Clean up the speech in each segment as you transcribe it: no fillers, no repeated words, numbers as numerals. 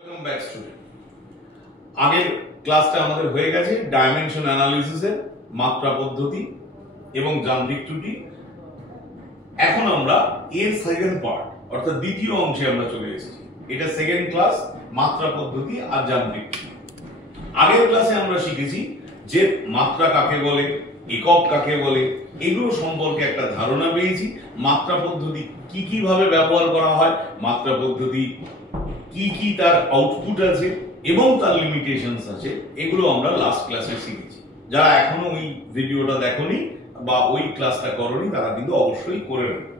Welcome back student. আগের ক্লাসটা আমাদের হয়ে গেছে ডাইমেনশন অ্যানালিসিসের মাত্রা পদ্ধতি এবং যান্ত্রিক ত্রুটি। এখন আমরা এর সেকেন্ড পার্ট অর্থাৎ দ্বিতীয় অংশে আমরা চলে এসেছি। এটা সেকেন্ড ক্লাস, মাত্রা পদ্ধতি আর যান্ত্রিক ত্রুটি। আগের ক্লাসে আমরা শিখেছি যে মাত্রা কাকে বলে, একক কাকে বলে, এগুলো সম্পর্কে একটা ধারণা পেয়েছি। মাত্রা পদ্ধতি কি কি ভাবে ব্যবহার করা হয়, মাত্রা পদ্ধতি কি কি তার আউটপুট আছে এবং তার লিমিটেশনস আছে, এগুলো আমরা লাস্ট ক্লাসে শিখেছি। যারা এখনো ওই ভিডিওটা দেখোনি বা ওই ক্লাসটা করোনি তারা কিন্তু অবশ্যই করে নেবে।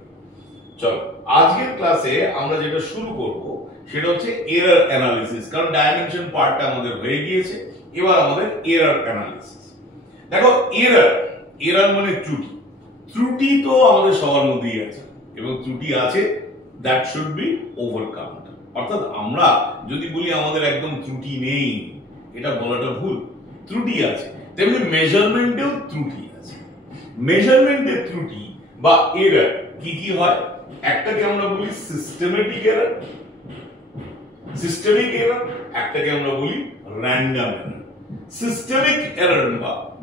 চলো, আজকের ক্লাসে আমরা যেটা শুরু করব সেটা হচ্ছে এরর অ্যানালিসিস, কারণ ডাইমেনশন পার্টটা আমাদের হয়ে গিয়েছে। এবার আমাদের এরর অ্যানালিসিস। দেখো, এরর মানে ত্রুটি। ত্রুটি তো আমাদের সবার মধ্যেই আছে এবং ত্রুটি আছে, দ্যাট শুড বি ওভারকাম। অর্থাৎ আমরা যদি বলি আমাদের একদম ত্রুটি নেই, এটা বলাটা ভুল। ত্রুটি আছে, তেমনি মেজারমেন্টেও ত্রুটি আছে। মেজারমেন্টের ত্রুটি বা এরর কি কি হয়? একটাকে আমরা বলি সিস্টেমেটিক এরর, একটাকে আমরা বলি র্যান্ডম এরর। সিস্টেমিক এরর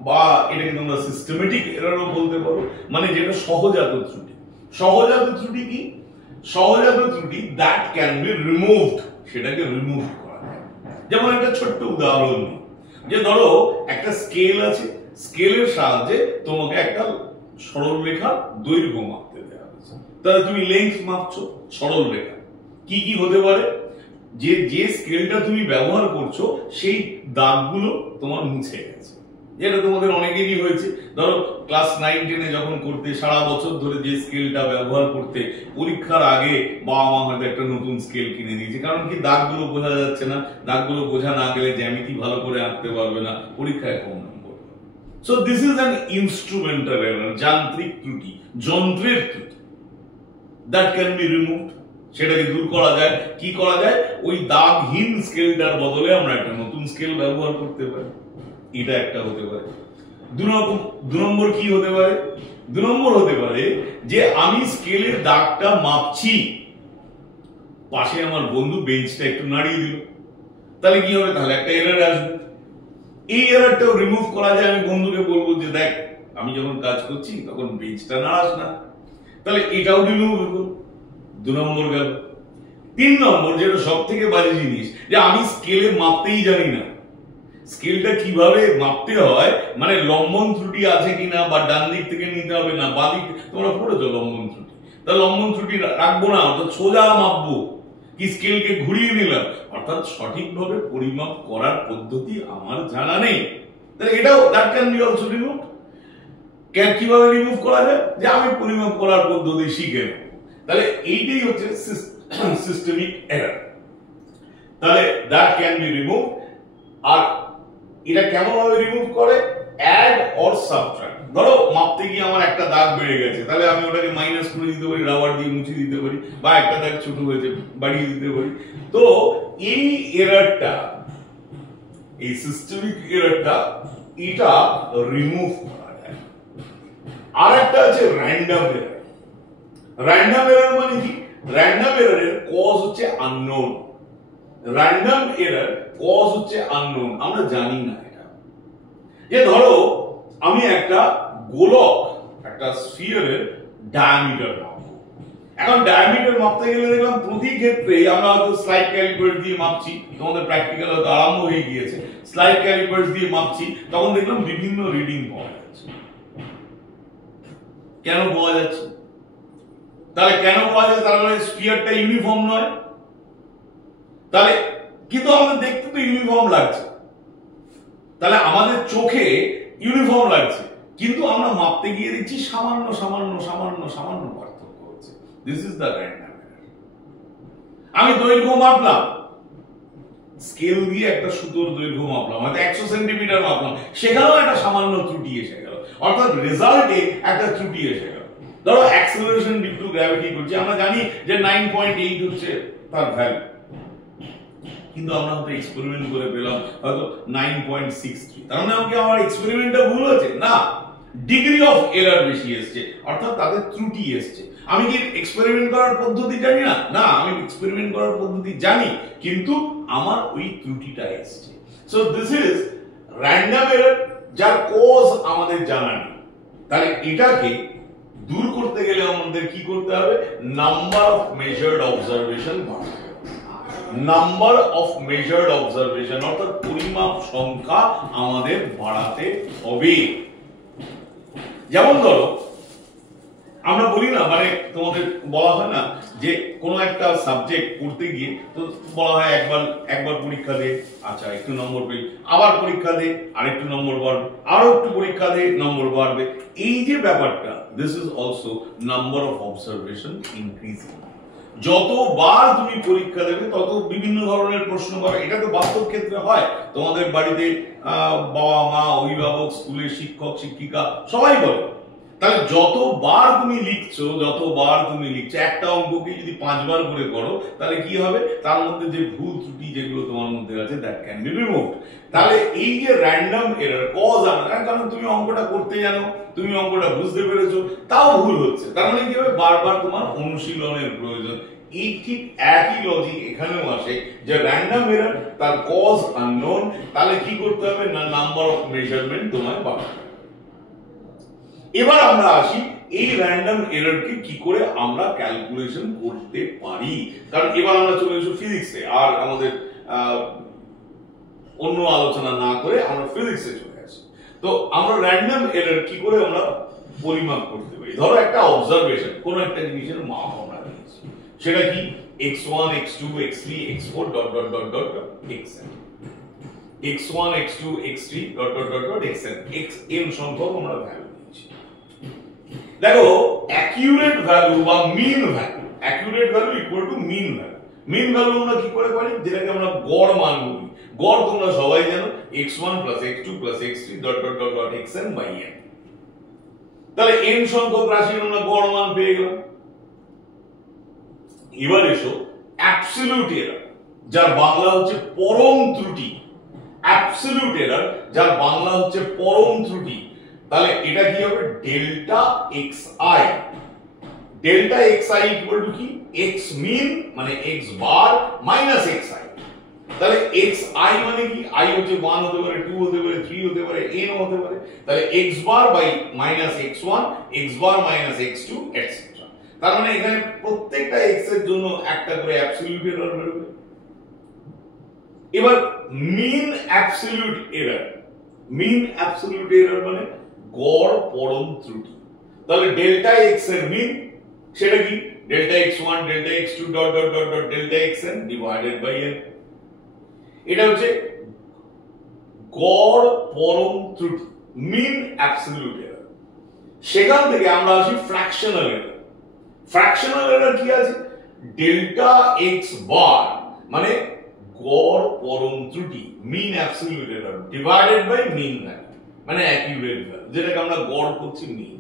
বা এটাকে তোমরা সিস্টেমেটিক এররও বলতে পারো, মানে যেটা সহজাত ত্রুটি। সহজাত ত্রুটি কি? সহজাত ত্রুটি দ্যাট ক্যান বি রিমুভড, সেটাকে রিমুভ করা যায়। যেমন একটা ছোট্ট উদাহরণ দিই, যে ধরো একটা স্কেল আছে, স্কেলের সাহায্যে তোমাকে একটা সরলরেখার দৈর্ঘ্য মাপতে দেওয়া হয়েছে। তাহলে তুমি লেন্থ মাপছো, সরলরেখা কি কি হতে পারে? যে স্কেলটা তুমি ব্যবহার করছো সেই দাগগুলো তোমার মুছে গেছে, যেটা তোমাদের অনেকেরই হয়েছে। ধরো ক্লাস 9-10 যখন করতে, সারা বছর ধরে যে স্কেলটা ব্যবহার করতে, পরীক্ষার আগে বাবা মা হয়তো একটা নতুন স্কেল কিনে দিয়েছে। কারণ কি, দাগগুলো বোঝা যাচ্ছে না, দাগগুলো বোঝা না গেলে জ্যামিতি ভালো করে আঁকতে পারবে না, পরীক্ষায় কম নম্বর। So this is an instrumental error, যান্ত্রিক ত্রুটি, যন্ত্রের ত্রুটি। দ্যাট ক্যান বি রিমুভড, সেটাকে দূর করা যায়। কি করা যায়? ওই দাগহীন স্কেলটার বদলে আমরা একটা নতুন স্কেল ব্যবহার করতে পারি। এটা একটা হতে পারে। দু নম্বর কি হতে পারে? দু নম্বর হতে পারে যে আমি স্কেলের দাগটা মাপছি, পাশে আমার বন্ধু বেঞ্চটা একটু নাড়িয়ে দিল, তাহলে কি হবে? তাহলে একটা এরর আসবে। এই এররটাও রিমুভ করা যায়। আমি বন্ধুকে বলবো যে দেখ, আমি যখন কাজ করছি তখন বেঞ্চটা নাড়াস না, তাহলে এটাও রিমুভ হলো। 2 নম্বর গেল। 3 নম্বর, যেটা সব থেকে বাজে জিনিস, যে আমি স্কেলে মাপতেই জানি না। স্কেলটা কিভাবে মাপতে হয়, মানে লম্বন ত্রুটি আছে কিনা, বা ডান দিক থেকে নিতে হবে না বাঁ দিক, তোমরা পড়েছো লম্বন ত্রুটি। তাহলে লম্বন ত্রুটি রাখবো না, অর্থাৎ সোজা মাপবো, কি স্কেলকে ঘুরিয়ে নিলাম, অর্থাৎ সঠিকভাবে পরিমাপ করার পদ্ধতি আমার জানা নেই। তাহলে এটাও that can be also removed. কিভাবে রিমুভ করা যায়? যে আমি পরিমাপ করার পদ্ধতি শিখে নেব। তাহলে এইটাই হচ্ছে সিস্টেমিক এরর। তাহলে দ্যাট ক্যান বি রিমুভ। আর এটা কেমন ভাবে রিমুভ করে? Add or subtract. ধরো মাপতে গিয়ে আমার একটা দাগ বেড়ে গেছে, তাহলে আমি ওটাকে মাইনাস করে দিতে পারি, রাবার দিয়ে মুছে দিতে পারি, বা একটা দাগ ছোট হয়েছে বাড়িয়ে দিতে পারি। তো এই এররটা, এই সিস্টেমিক এররটা, এটা রিমুভ করা যায়। আর একটা আছে র্যান্ডম এরর। র্যান্ডম এরর মানে কি? র্যান্ডম এররের কজ হচ্ছে আননোন। র্যান্ডম এরর কজ হচ্ছে আননোন, আমরা জানি না এটা। যে ধরো আমি একটা গোলক, একটা স্ফিয়ারের ডায়ামিটার মাপবো। এখন ডায়ামিটার মাপতে গেলে দেখলাম প্রতি ক্ষেত্রে আমরা হয়তো স্লাইড ক্যালিপার্স দিয়ে মাপছি, তোমাদের প্র্যাকটিক্যাল হয়তো আরম্ভ হয়ে গিয়েছে, স্লাইড ক্যালিপার্স দিয়ে মাপছি, তখন দেখলাম বিভিন্ন রিডিং পাওয়া যাচ্ছে। কেন পাওয়া যাচ্ছে? তাহলে কেন পাওয়া যায়? তার মানে স্ফিয়ারটা ইউনিফর্ম নয়। তাহলে কিন্তু আমাদের দেখতে তো ইউনিফর্ম লাগছে, তাহলে আমাদের চোখে ইউনিফর্ম লাগছে, কিন্তু আমরা মাপতে গিয়ে দেখছি সামান্য সামান্য সামান্য সামান্য পার্থক্য হচ্ছে। This is the random error. আমি দৈর্ঘ্য মাপলাম, স্কেল দিয়ে একটা সুতোর দৈর্ঘ্য মাপলাম, হয়তো 100 সেন্টিমিটার মাপলাম, সেখানেও একটা সামান্য ত্রুটি এসে গেল, অর্থাৎ রেজাল্টে একটা ত্রুটি এসে গেল। ধরো অ্যাক্সেলারেশন ডিউ টু গ্র্যাভিটি করছি, আমরা জানি যে 9.8 হচ্ছে তার ভ্যালু, কিন্তু আমরা হয়তো এক্সপেরিমেন্ট করে পেলাম হয়তো 9.63। তার মানে কি আমার এক্সপেরিমেন্টটা ভুল হয়েছে? না, ডিগ্রি অফ এরর বেশি এসেছে, অর্থাৎ তাদের ত্রুটি এসেছে। আমি কি এক্সপেরিমেন্ট করার পদ্ধতি জানি না? না, আমি এক্সপেরিমেন্ট করার পদ্ধতি জানি, কিন্তু আমার ওই ত্রুটিটা এসেছে। So this is random error, যার কজ আমাদের জানা নেই। তাহলে এটাকে দূর করতে গেলে আমাদের কি করতে হবে? নাম্বার অফ মেজার্ড অবজারভেশন বাড়াতে হবে। নাম্বার অফ মেজার্ড অবজারভেশন অর্থাৎ পরিমাপ সংখ্যা আমাদের বাড়াতে হবে। যেমন ধরো আমরা বলি না, মানে তোমাদের বলা হয় না যে কোনো একটা সাবজেক্ট পড়তে গিয়ে তো বলা হয় একবার পরীক্ষা দে, আচ্ছা একটু নম্বর পেলি, আবার পরীক্ষা দে আরেকটু নম্বর বাড়বে, আরো একটু পরীক্ষা দে নম্বর বাড়বে। এই যে ব্যাপারটা, this is also number of observation increasing. যতবার তুমি পরীক্ষা দেবে তত বিভিন্ন ধরনের প্রশ্ন পাবে। এটা তো বাস্তব ক্ষেত্রে হয়। তোমাদের বাড়িতে বাবা মা, অভিভাবক, স্কুলের শিক্ষক শিক্ষিকা সবাই বলে। তাহলে যতবার তুমি লিখছো একটা অঙ্ককে যদি 5 বার করে করো, তাহলে কি হবে? তার মধ্যে যে ভুল ত্রুটি যেগুলো তোমার মধ্যে আছে, দ্যাট ক্যান বি রিমুভড। তাহলে এই যে র্যান্ডম এরর কজ আনা, কারণ তুমি অঙ্কটা করতে জানো, তুমি অঙ্কটা বুঝতে পেরেছো, তাও ভুল হচ্ছে, তার মানে কি হবে? বারবার তোমার অনুশীলনের প্রয়োজন। এই ঠিক একই লজিক এখানেও আসে যে র্যান্ডম এরর, তার কজ আননোন, তাহলে কি করতে হবে? না, নাম্বার অফ মেজারমেন্ট তোমায় বাড়াতে হবে। এবার আমরা আসি এই র্যান্ডম এররকে কি করে আমরা ক্যালকুলেশন করতে পারি। কারণ এবার আমরা চলে এসেছি ফিজিক্সে, আর আমাদের অন্য আলোচনা না করে আমরা ফিজিক্সে চলে আসি। তো আমরা র্যান্ডম এরর কি করে আমরা পরিমাপ করতে পারি? ধরো একটা অবজারভেশন, কোন একটা জিনিসের মাপ আমরা নিয়েছি, সেটা কি x1 x2 x3 x4 dot dot dot dot xn, x1 x2 x3 dot dot dot dot xn, xn সংখ্যক আমরা ভ্যালু নিয়েছি। দেখো অ্যাকিউরেট ভ্যালু বা mean value, accurate value equal to mean value. Mean value আমরা কি করে পাই? যেটাকে আমরা গড় মান বলি। গড় তোমরা সবাই জানো, x1 x2 x3 dot dot dot dot xn by n। তাহলে n সংখ্যক রাশির আমরা গড় মান পেয়ে গেলাম। এবার এসো অ্যাবসলিউট এরর, যার বাংলা হচ্ছে পরম ত্রুটি। অ্যাবসলিউট এরর, যার বাংলা হচ্ছে পরম ত্রুটি। তাহলে এটা কি হবে? Delta xi। Delta xi equal to কি? x মিন মানে x বার মাইনাস xi। তাহলে xi মানে কি? i হচ্ছে 1 হতে পারে, 2 হতে পারে, 3 হতে পারে, n হতে পারে। তাহলে x bar by minus x1, x bar minus x2 etcetera. তার মানে এখানে প্রত্যেকটা x এর জন্য একটা করে অ্যাবসলিউট এরর বেরোবে। এবার mean absolute error, mean absolute error মানে গড় পরম ত্রুটি। তাহলে ডেল্টা x এর মিন সেটা কি? Delta x1 delta x2 dot dot dot ডট ডেল্টা xn ডিভাইডেড বাই n। এটা হচ্ছে গড় পরম ত্রুটি, মিন অ্যাবসলিউট এরর। সেখান থেকে আমরা আসি ফ্র্যাকশনাল এরর। ফ্র্যাকশনাল এরর কি আছে? ডেল্টা x বার মানে গড় পরম ত্রুটি, mean absolute error divided by mean value মানে অ্যাকিউরেট ভ্যালু, যেটাকে আমরা গড় করছি মিন।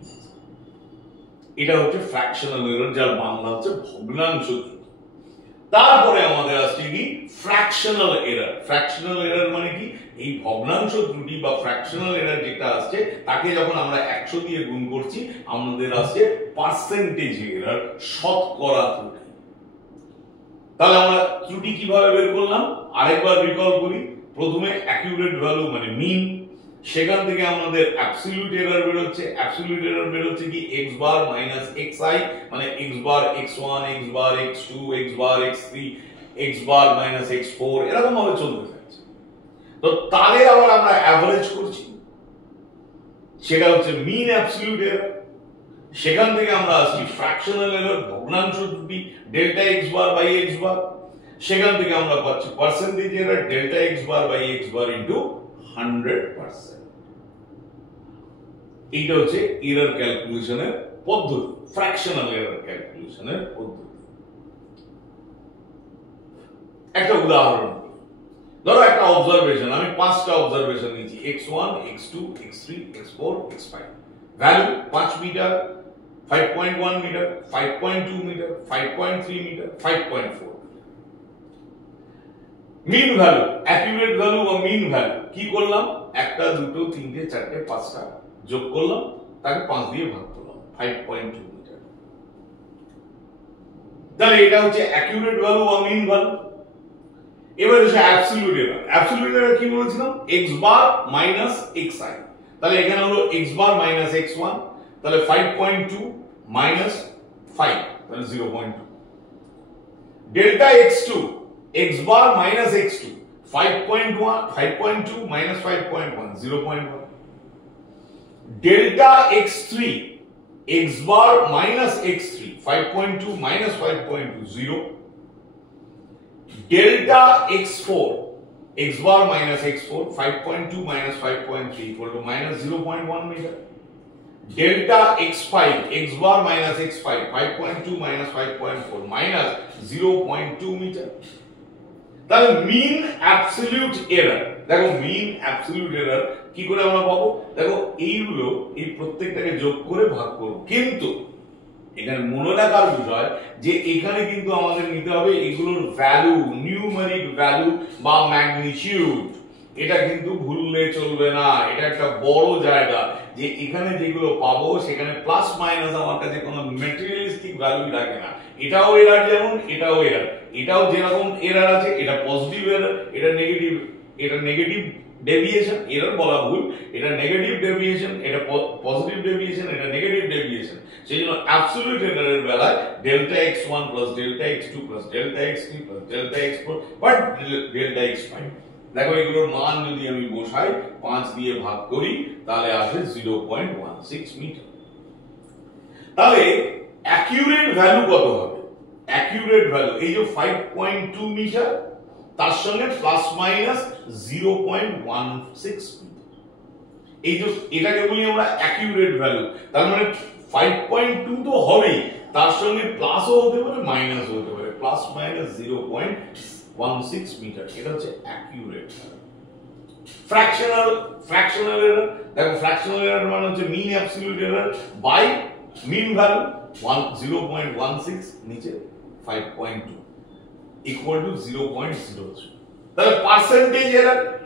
এটা হচ্ছে ফ্র্যাকশনাল এরর, যার বাংলা হচ্ছে ভগ্নাংশ ত্রুটি। তারপরে আমাদের আসছে কি? Fractional error. ফ্র্যাকশনাল এরর মানে কি? এই ভগ্নাংশ ত্রুটি বা ফ্র্যাকশনাল এরর যেটা আসছে, তাকে যখন আমরা 100 দিয়ে গুণ করছি, আমাদের আসছে পার্সেন্টেজ এরর, শতকরা ত্রুটি। তাহলে আমরা ত্রুটি কিভাবে বের করলাম? আরেকবার রিকল করি। প্রথমে অ্যাকিউরেট ভ্যালু মানে মিন, সেখান থেকে আমাদের অ্যাবসলিউট এরর বের হচ্ছে। অ্যাবসলিউট এরর বের হচ্ছে কি? x বার মাইনাস xi মানে x বার x1 x বার x2 x বার x3 x bar minus x4, এরকম ভাবে চলতে থাকছে। তো তাহলে আবার আমরা অ্যাভারেজ করছি, সেটা হচ্ছে মিন অ্যাবসলিউট এরর। সেখান থেকে আমরা আসি ফ্র্যাকশনাল এরর, ভগ্নাংশ ত্রুটি delta x bar by x bar. সেখান থেকে আমরা পাচ্ছি percentage error, delta x bar by x bar into 100%। এইটা হচ্ছে এরর ক্যালকুলেশনের পদ্ধতি, ফ্র্যাকশনাল এরর ক্যালকুলেশনের পদ্ধতি। একটা উদাহরণ, ধরো একটা অবজারভেশন, আমি 5টা অবজারভেশন নিয়েছি, x1 x2 x3 x4 x5। Value 5 metre, 5.1 metre, 5.2 metre, 5.3 metre, 5.4। Mean value, accurate value বা মিন ভ্যালু কি করলাম? 1 2 3 4 5টা যোগ করলাম, তাকে 5 দিয়ে ভাগ করলাম, 5.2 মিটার। তাহলে এটা হচ্ছে অ্যাকিউরেট ভ্যালু বা মিন ভ্যালু। এবার হচ্ছে অ্যাবসলিউট এরর। অ্যাবসলিউট এরর কি বলেছিলাম? x bar minus xi। তাহলে এখানে হলো x বার মাইনাস x1, তাহলে 5.2 মাইনাস 5, তাহলে 0.2। Delta x2, x bar minus x2, 5.2 minus 5.1, 0.1। Delta x3, x bar minus x3, 5.2 minus 5.2, 0. Delta x4, x bar minus x4, 5.2 minus 5.3 equal to minus 0.1 meter. Delta x5, x bar minus x5, 5.2 minus 5.4 minus 0.2 meter. তাহলে মিন absolute error, দেখো মিন absolute error কি করে আমরা পাবো? দেখো এইগুলো এই প্রত্যেকটাকে যোগ করে ভাগ করব, কিন্তু এখানে মনে রাখার বিষয় যে এখানে কিন্তু আমাদের নিতে হবে এগুলোর ভ্যালু, নিউমেরিক ভ্যালু বা ম্যাগনিটিউড। এটা কিন্তু ভুললে চলবে না, এটা একটা বড় জায়গা যে এখানে যেগুলো পাবো সেখানে প্লাস মাইনাস আমার কাছে কোনো ম্যাটেরিয়ালিস্টিক ভ্যালু রাখে না। এটাও এরর যেমন এটাও এরর, এটাও যেরকম এরর আছে, এটা পজিটিভ এরর, এটা নেগেটিভ ডেভিয়েশন, এরর বলা ভুল, এটা নেগেটিভ ডেভিয়েশন, এটা পজিটিভ ডেভিয়েশন, এটা নেগেটিভ ডেভিয়েশন। সেইজন্য অ্যাবসলিউট এররের বেলায় delta x1 plus delta x2 plus delta x3 plus delta x4 but delta x5। দেখো এগুলোর মান যদি আমি বসাই 5 দিয়ে ভাগ করি তাহলে আসে 0.16 মিটার। তাহলে অ্যাকিউরেট ভ্যালু কত হবে? অ্যাকিউরেট ভ্যালু এই যে 5.2 মিটার তার সঙ্গে প্লাস মাইনাস 0.16 মিটার, এই যে এটাকে বলি আমরা অ্যাকিউরেট ভ্যালু। তার মানে 5.2 তো হবেই, তার সঙ্গে প্লাসও হতে পারে মাইনাসও হতে পারে, প্লাস মাইনাস 0.16 মিটার, এটা হচ্ছে অ্যাকিউরেট ভ্যালু। ফ্র্যাকশনাল এরর, দেখো ফ্র্যাকশনাল এরর মানে হচ্ছে mean absolute error by mean value 0.16 নিচে 5.2 ইকুয়াল টু 0.03। তাহলে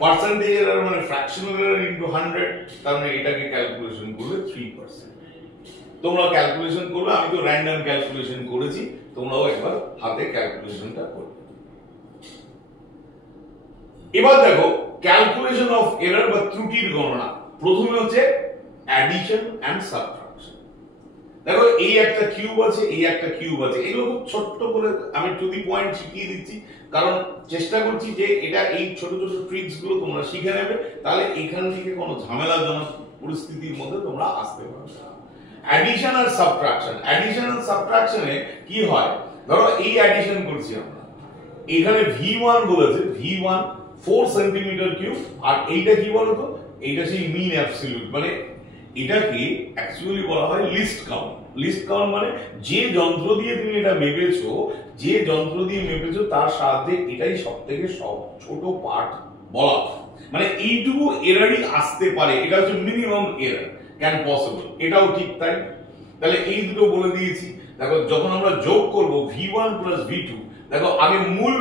পার্সেন্টেজ এরর মানে ফ্র্যাকশনাল এরর ইনটু 100, তার মানে এটাকে ক্যালকুলেশন করলে 3%। তোমরা ক্যালকুলেশন করবে, আমি তো র্যান্ডম ক্যালকুলেশন করেছি, তোমরাও একবার হাতে ক্যালকুলেশনটা করবে। এবার দেখো ক্যালকুলেশন অফ এরর বা ত্রুটির গণনা। প্রথমে হচ্ছে অ্যাডিশন এন্ড সাবট্রাকশন। দেখো এই একটা কিউব আছে, এই একটা কিউব আছে, এগুলো খুব ছোট্ট করে আমি টু দি পয়েন্ট শিখিয়ে দিচ্ছি, কারণ চেষ্টা করছি যে এটা এই ছোট ছোট ট্রিক্স গুলো তোমরা শিখে নেবে, তাহলে এখান থেকে কোনো ঝামেলাজনক পরিস্থিতির মধ্যে তোমরা আসতে পারবে না। অ্যাডিশন আর সাবট্রাকশন, অ্যাডিশন আর সাবট্রাকশনে কি হয়? ধরো এই অ্যাডিশন করছি আমরা, এখানে v1 বলেছে, v1 4 সেন্টিমিটার কিউব, আর এইটা কি বলতো? এইটা সেই মিন অ্যাবসলিউট, মানে এটাকে অ্যাকচুয়ালি বলা হয় লিস্ট কাউন্ট। লিস্ট কাউন্ট মানে যে যন্ত্র দিয়ে তুমি এটা মেপেছো, যে যন্ত্র দিয়ে মেপেছো তার সাথে এটাই সবথেকে ছোট পার্ট বলা, মানে এইটুকু এররই আসতে পারে, এটা হচ্ছে মিনিমাম এরর ক্যান পসিবল, এটাও ঠিক তাই। তাহলে এই দুটো বলে দিয়েছি। দেখো যখন আমরা যোগ করব v1 প্লাস v2, দেখো আগে মূল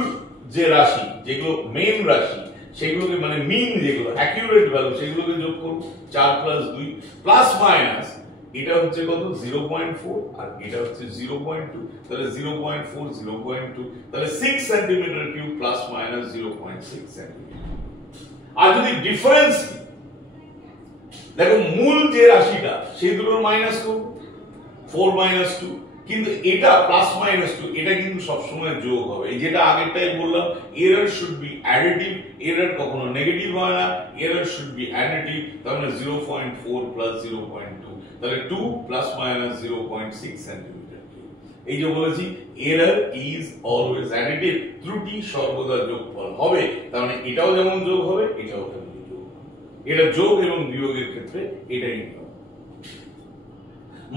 যে রাশি, যেগুলো মেইন রাশি, সেগুলোকে মানে মিন যেগুলো অ্যাকিউরেট ভ্যালু সেগুলোকে যোগ করব, 4 প্লাস 2 প্লাস মাইনাস এটা হচ্ছে কত? 0.4 আর এটা হচ্ছে 0.2, তাহলে 0.4 0.2, তাহলে 6 centimetre cube plus minus 0.6 centimetre. আর যদি ডিফারেন্স দেখো মূল যে রাশিটা সেই দুটোর মাইনাস করব, 4 মাইনাস 2, কিন্তু এটা প্লাস মাইনাস 2 এটা কিন্তু সব সময় যোগ হবে। এই যেটা আগেরটাই বললাম, error should be additive, error কখনো নেগেটিভ হয় না, এরর শুড বি অ্যাডিটিভ। তার মানে 0.4 প্লাস 0.2, তাহলে 2 প্লাস মাইনাস 0.6 সেন্টিমিটার। এই যে বলেছি এরর ইজ অলওয়েজ অ্যাডিটিভ, ত্রুটি সর্বদা যোগফল হবে, তার মানে এটাও যেমন যোগ হবে এটাও তেমন যোগ হবে। এটা যোগ এবং বিয়োগের ক্ষেত্রে এটাই নিয়ম।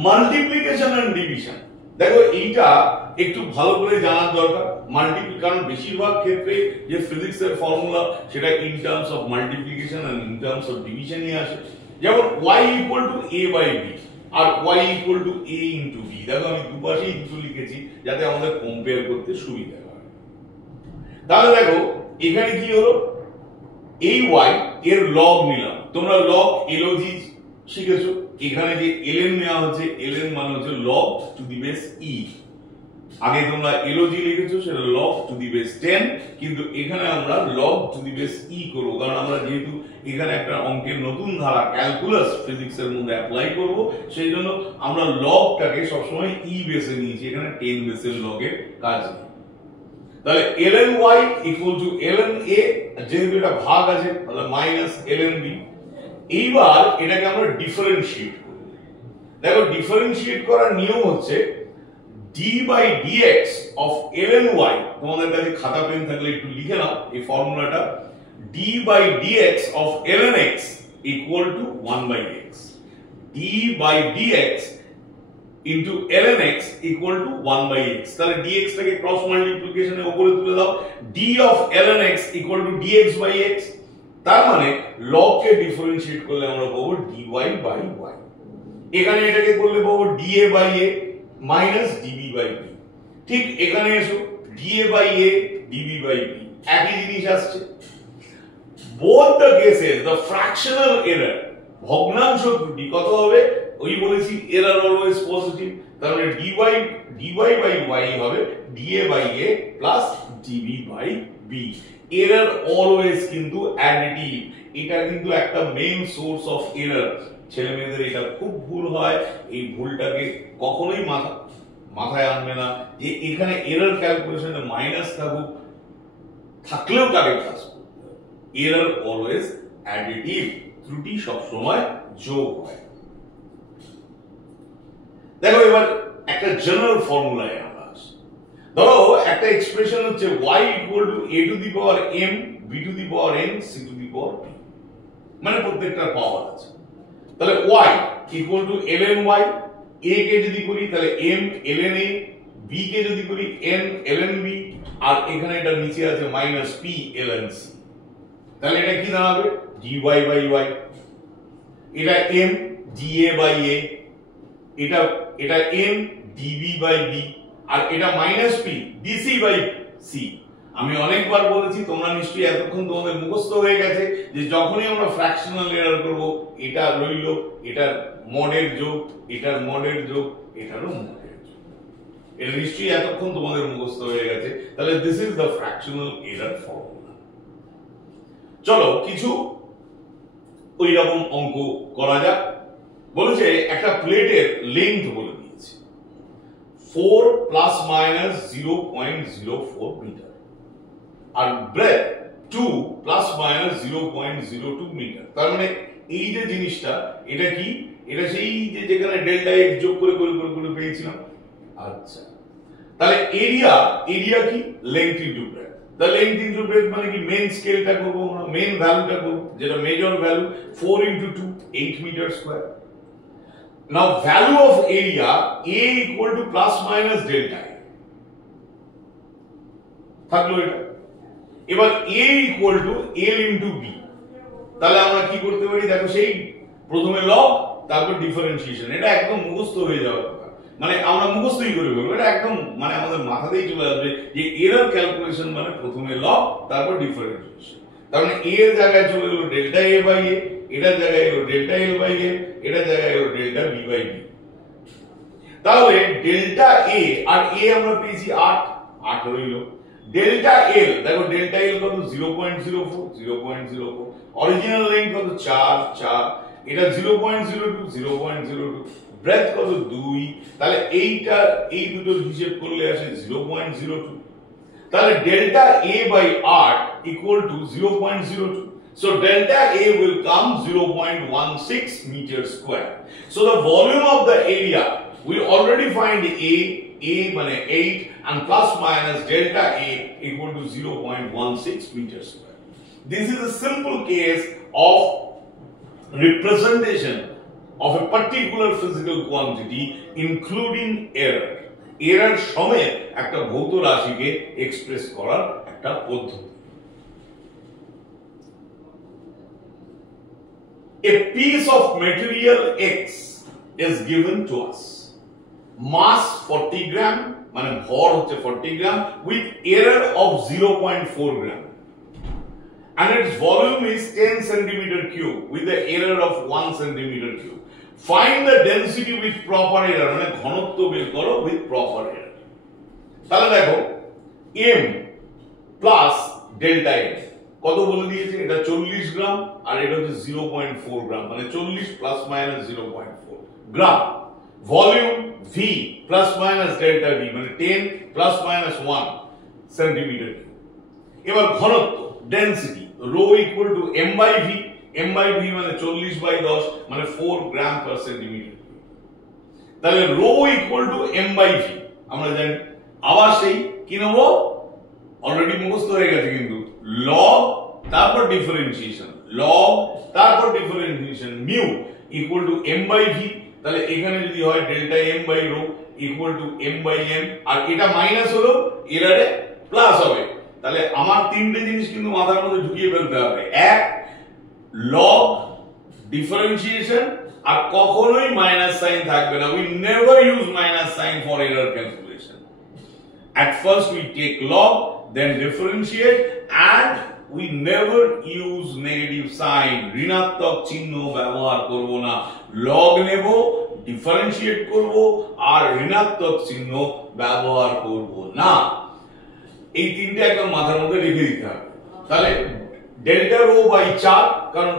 মাল্টিপ্লিকেশন এন্ড ডিভিশন, দেখো এইটা একটু ভালো করে জানার দরকার। কারণ বেশিরভাগ ক্ষেত্রে যে ফিজিক্সের ফর্মুলা সেটা in terms of multiplication and in terms of ডিভিশনই আসে। যেমন y equal to a by b আর y equal to a into b, দেখো আমি দুপাশেই দুটো লিখেছি যাতে আমাদের কম্পেয়ার করতে সুবিধা হয়। তাহলে দেখো এখানে কি হলো, এই y এর লগ নিলাম, তোমরা লগ এলজি শিখেছো, এখানে যে ln নেওয়া হচ্ছে, ln মানে হচ্ছে log to the base e, আগে তোমরা LOG লিখেছো সেটা log to the base 10, কিন্তু এখানে আমরা log to the base e করব, কারণ আমরা যেহেতু এখানে একটা অঙ্কের নতুন ধারা ক্যালকুলাস ফিজিক্সের মধ্যে অ্যাপ্লাই করব, সেই জন্য আমরা লগটাকে সবসময় e বেসে নিয়েছি, এখানে 10 বেসের লগের কাজ নেই। তাহলে ln y equal two ln a, যেহেতু এটা ভাগ আছে তাহলে মাইনাস ln b। এইবার এটাকে আমরা ডিফারেন্সিয়েট করব। দেখো ডিফারেন্সিয়েট করার নিয়ম হচ্ছে d by dx of ln y, তোমাদের কাছে খাতা পেন থাকলে একটু লিখে নাও এই ফর্মুলাটা, d by dx of ln x equal to 1 by x, d by dx into ln x equal to 1 by x। তাহলে dx টাকে ক্রস মাল্টিপ্লিকেশনের উপরে তুলে দাও, d of ln x equal to dx by x, তার মানে log কে differentiate করলে আমরা পাবো dy by y, এখানে এটাকে করলে পাবো dA by a minus dB by b। ঠিক এখানে এসো dA by a dB by b একই জিনিস আসছে। both the cases the fractional error, ভগ্নাংশ ত্রুটি কত হবে, ওই বলেছি error always positive, তার মানে dy by y হবে dA by a plus dB by b। error always কিন্তু additive, এটা কিন্তু একটা মেইন সোর্স অফ এরর। ছেলে মেয়েদের এটা খুব ভুল হয়, এই ভুলটাকে কখনোই মাথায় আনবে না যে এখানে এরর ক্যালকুলেশনে মাইনাস থাকুক, থাকলেও তাকে কাজ করতে হবে। এরর অলওয়েজ অ্যাডিটিভ, ত্রুটি সবসময় যোগ হয়। দেখো এবার একটা জেনারেল ফর্মুলায় আমরা আসি। ধরো একটা এক্সপ্রেশন হচ্ছে y equal to a to the power m b to the power n c to the power p, মানে প্রত্যেকটা পাওয়ার আছে। তাহলে y equal two ln y, a কে যদি করি তাহলে m ln a, b কে যদি করি n ln b, আর এখানে এটা নিচে আছে মাইনাস p ln c। তাহলে এটা কি দাঁড়াবে dy by y, এটা m dA by a, এটা m dB by b, আর এটা minus p dc by c। আমি অনেকবার বলেছি, তোমরা নিশ্চয়ই এতক্ষণ তোমাদের মুখস্থ হয়ে গেছে যে যখনই আমরা ফ্র্যাকশনাল এরর করব এটা রইল, এটার মডের যোগ, এটার মডের যোগ, এটারও মডের যোগ, এটা নিশ্চয়ই এতক্ষণ তোমাদের মুখস্থ হয়ে গেছে। তাহলে this is the fractional error formula. চলো কিছু ওই রকম অঙ্ক করা যাক। বলেছে একটা প্লেটের লেন্থ বলে দিয়েছে 4 প্লাস মাইনাস 0.04 মিটার, আর ব্রেথ 2 প্লাস মাইনাস 0.02 মিটার। তার মানে এই যে জিনিসটা, এটা কি, এটা সেই যে যেখানে ডেল্টা এক্স যোগ করে করে করে করে পেয়েছিলাম। আচ্ছা, তাহলে এরিয়া কি, length into breadth. the length into breadth মানে কি, মেইন স্কেলটা করব আমরা, মেইন ভ্যালুটা করব, যেটা measure value 4 into 2 8 metre square. now value of area a equal to plus minus delta a থাকলো এটা। এবার a equal to l into b, তাহলে আমরা কি করতে পারি, দেখো সেই প্রথমে লগ তারপর ডিফারেন্সিয়েশন, এটা একদম মুখস্থ হয়ে যাওয়ার কথা, মানে আমরা মুখস্থই করে ফেলবো, এটা একদম মানে আমাদের মাথাতেই চলে আসবে যে এরর ক্যালকুলেশন মানে প্রথমে লগ তারপর ডিফারেন্সিয়েশন। তার মানে a এর জায়গায় চলে গেল ডেল্টা a বাই a, এটার জায়গায় এলো ডেল্টা l বাই a, এটার জায়গায় এলো ডেল্টা b বাই b। তাহলে ডেল্টা a আর a আমরা পেয়েছি 8 রইল। ডেল্টা l, দেখো ডেল্টা l কত 0.04, অরিজিনাল লেন্থ কত 4, এটা 0.02, ব্রেথ কত 2, তাহলে এইটা এই দুটোর হিসাব করলে আসে 0.02। তাহলে delta a by r equal to 0.02, so delta a will come 0.16 meters square। so the volume of the area, we already find a মানে 8 and plus minus delta a equal to 0.16 meters square। this is a simple case of representation of a particular physical quantity including error। error সমেত একটা ভৌত রাশিকে express করার একটা পদ্ধতি। a piece of material x is given to us, mass 40 gram মানে ভর হচ্ছে 40 গ্রাম with error of 0.4 gram and its volume is 10 centimeter cube with the error of 1 centimeter cube। find the density with proper error, মানে ঘনত্ব বের করো with proper error। তাহলে দেখো m plus delta m কত বলে দিয়েছে, এটা 40 গ্রাম আর এটা হচ্ছে 0.4 গ্রাম, মানে 40 plus minus 0.4 gram. Volume v plus minus delta v মানে 10 প্লাস মাইনাস 1 সেন্টিমিটার। এবার ঘনত্ব density rho equal to m by v, m by v মানে 40/10 মানে 4 গ্রাম পার সেন্টিমিটার। তাহলে rho equal to m by v আমরা জানি, আবার সেই কি নেব, অলরেডি মুখস্থ হয়ে গেছে কিন্তু, লগ তারপর ডিফারেন্সিয়েশন, লগ তারপর differentiation mu equal to m by v। তাহলে এখানে যদি হয় delta m by rho equal to m by m, আর এটা মাইনাস হলো এরারে প্লাস হবে। তাহলে আমার তিনটে জিনিস কিন্তু মাথার মধ্যে ঢুকিয়ে ফেলতে হবে, এক লগ ডিফারেন্সিয়েশন, আর কখনোই মাইনাস সাইন থাকবে না। We never use minus sine for error calculation. At first we take log, then differentiate, and we never use negative sign. ঋণাত্মক চিহ্ন ব্যবহার করব না, log নেব, ডিফারেন্সিয়েট করব, আর ঋণাত্মক চিহ্ন ব্যবহার করব না। এই তিনটে একদম মাথার মধ্যে রেখে দিতে হবে। তাহলে ডেল্টা রো বাই 4, কারণ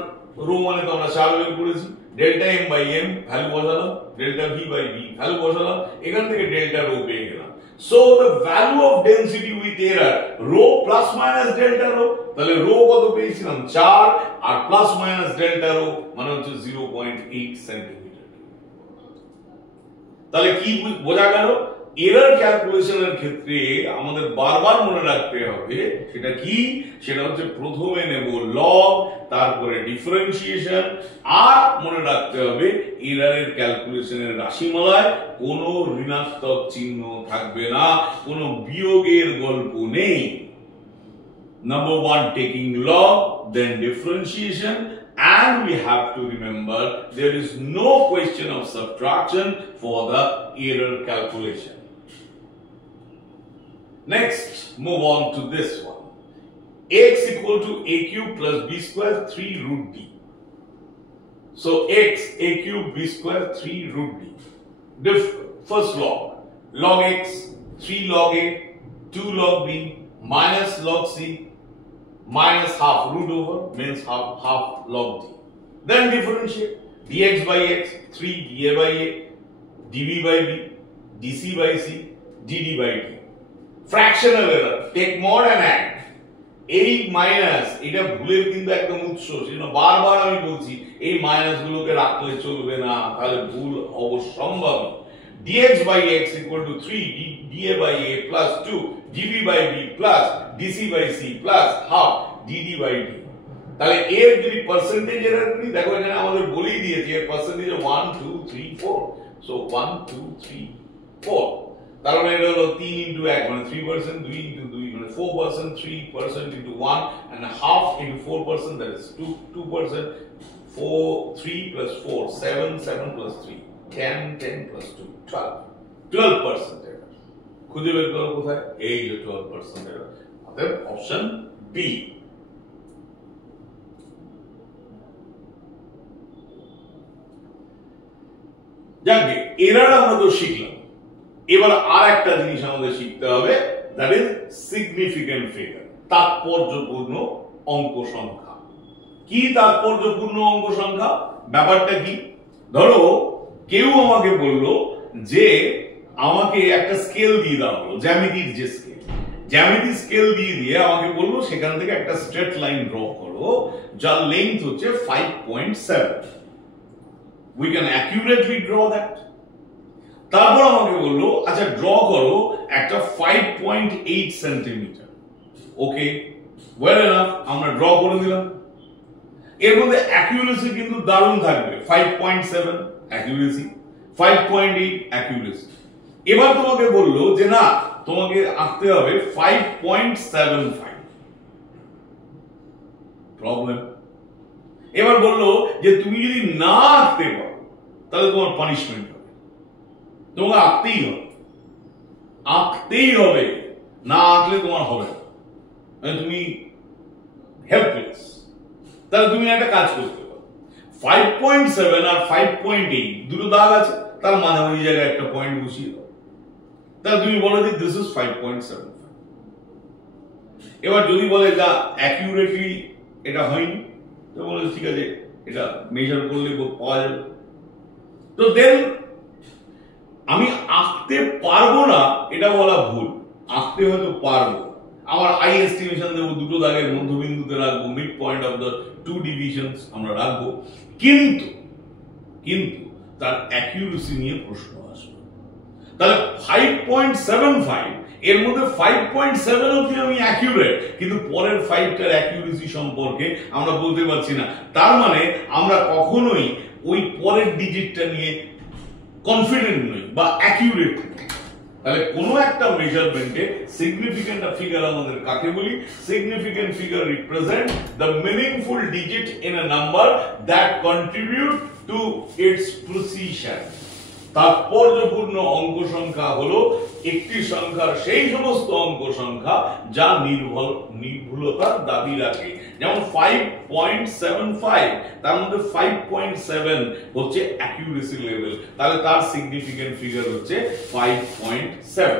রো মানে তো আমরা 4 বের করেছি, delta m by m value বসালাম, delta v by v value বসালাম, এখান থেকে ডেল্টা রো পেয়ে গেলাম। So the value of density with error rho plus minus delta rho, তাহলে রো কত পেয়েছিলাম 4 আর প্লাস মাইনাস ডেল্টা রো মানে হচ্ছে 0.8 সেন্টিমিটার। তাহলে কি বোঝা গেল, এরর ক্যালকুলেশনের ক্ষেত্রে আমাদের বারবার মনে রাখতে হবে সেটা কি, সেটা হচ্ছে প্রথমে নেব লগ, তারপরে ডিফারেন্সিয়েশন, আর মনে রাখতে হবে এররের ক্যালকুলেশনের রাশিমালায় কোনো ঋণাত্মক চিহ্ন থাকবে না, কোনো বিয়োগের গল্প নেই। Number 1 taking log, then differentiation, and we have to remember there is no question of subtraction for the error calculation. Next, move on to this one. X equal to a cube plus b square 3 root d. So x a cube b square 3 root d. First log x 3 log a 2 log b minus log c minus half root over means half log d. Then differentiate dx by x 3 dA by a dv by b dc by c dd by d. Fractional error, take mod and add. এই minus এটা ভুলের কিন্তু একদম উৎস, সেজন্য বারবার আমি বলছি এই মাইনাস গুলোকে রাখলে চলবে না, তাহলে ভুল অবশ্যম্ভাবী। dx by x equal to 3 dA by a plus 2 dv by b plus dc by c plus half dd by d। তাহলে এর যদি পার্সেন্টেজ এরর করি, দেখো এখানে আমাদের বলেই দিয়েছি এর পার্সেন্টেজ 1 2 3 4, সো 1 2 3 4, তার মানে এটা হলো 3 into 1 মানে 3%, 2 into 2 মানে 4%, 3% into 1 and half into 4%, that is 2%, 4 3 plus 4 7 7 plus 3 10 10 plus 2 12% error। খুঁজে বের করো কোথায়, এই যে 12% error, অতএব অপশন বি। যাকে এরর আমরা তো শিখলাম, এবার আর একটা জিনিস আমাদের শিখতে হবে, দ্যাট ইজ সিগনিফিক্যান্ট ফিগার, তাৎপর্যপূর্ণ অঙ্ক সংখ্যা। কি তাৎপর্যপূর্ণ অঙ্ক সংখ্যা, ব্যাপারটা কি, ধরো কেউ আমাকে বলল যে আমাকে একটা স্কেল দিয়ে দেওয়া হলো, জ্যামিতির যে স্কেল, জ্যামিতি স্কেল দিয়ে আমাকে বললো সেখান থেকে একটা স্ট্রেট লাইন ড্র করো যার লেন্থ হচ্ছে 5.7। we can accurately draw that। তারপর আমাকে বললো আচ্ছা ড্র করো একটা 5.8 সেন্টিমিটার। ওকে, ওয়েল এনাফ, আমরা ড্র করে দিলাম। এর মধ্যে অ্যাকুরেসি কিন্তু দারুণ থাকবে, 5.7 অ্যাকুরেসি, 5.8 অ্যাকুরেসি। এবার তোমাকে বললো যে না, তোমাকে আঁকতে হবে 5.75, প্রবলেম। এবার বললো যে তুমি যদি না আঁকতে পারো তাহলে তোমার পানিশমেন্ট হবে, তোমাকে আঁকতেই হবে, আঁকতেই হবে, না আঁকলে তোমার হবে না, তুমি হেল্পলেস। তাহলে তুমি একটা কাজ করতে পারো, 5.7 আর 5.8 দুটো দাগ আছে, তার মাঝামাঝি জায়গায় একটা পয়েন্ট বসিয়ে দাও, তাহলে তুমি বলে দিই দিস ইজ 5.75। এবার যদি বলে যা অ্যাকিউরেটলি এটা হয়নি, তো বলে ঠিক আছে এটা মেজার করলে পাওয়া যাবে। তো দেন আমি আঁকতে পারবো না এটা বলা ভুল, আঁকতে হয়তো পারবো। আমার আই এস্টিমেশন দেবো, দুটো দাগের মধ্যবিন্দুতে রাখবো, mid point of the two divisions আমরা রাখবো, কিন্তু কিন্তু তার অ্যাকিউরেসি নিয়ে প্রশ্ন আসবে। তাহলে 5.75 এর মধ্যে 5.7 অবধি আমি অ্যাকিউরেট, কিন্তু পরের 5টার অ্যাকিউরেসি সম্পর্কে আমরা বলতে পারছি না। তার মানে আমরা কখনোই ওই পরের ডিজিটটা নিয়ে কনফিডেন্ট নই বা অ্যাকিউরেট নই। তাহলে কোন একটা মেজারমেন্টে সিগনিফিকেন্ট ফিগার আমাদের কাকে বলি? Significant figure represent the meaningful digit in a number that contribute to its precision. তাৎপর্যপূর্ণ অঙ্ক সংখ্যা হলো একটি সংখ্যার সেই সমস্ত অঙ্ক সংখ্যা যা নির্ভুলতার দাবি রাখে। যেমন 5.75, তার মধ্যে 5.7 হচ্ছে অ্যাকিউরেসি লেভেল, তাহলে তার সিগনিফিকেন্ট ফিগার হচ্ছে 5.7।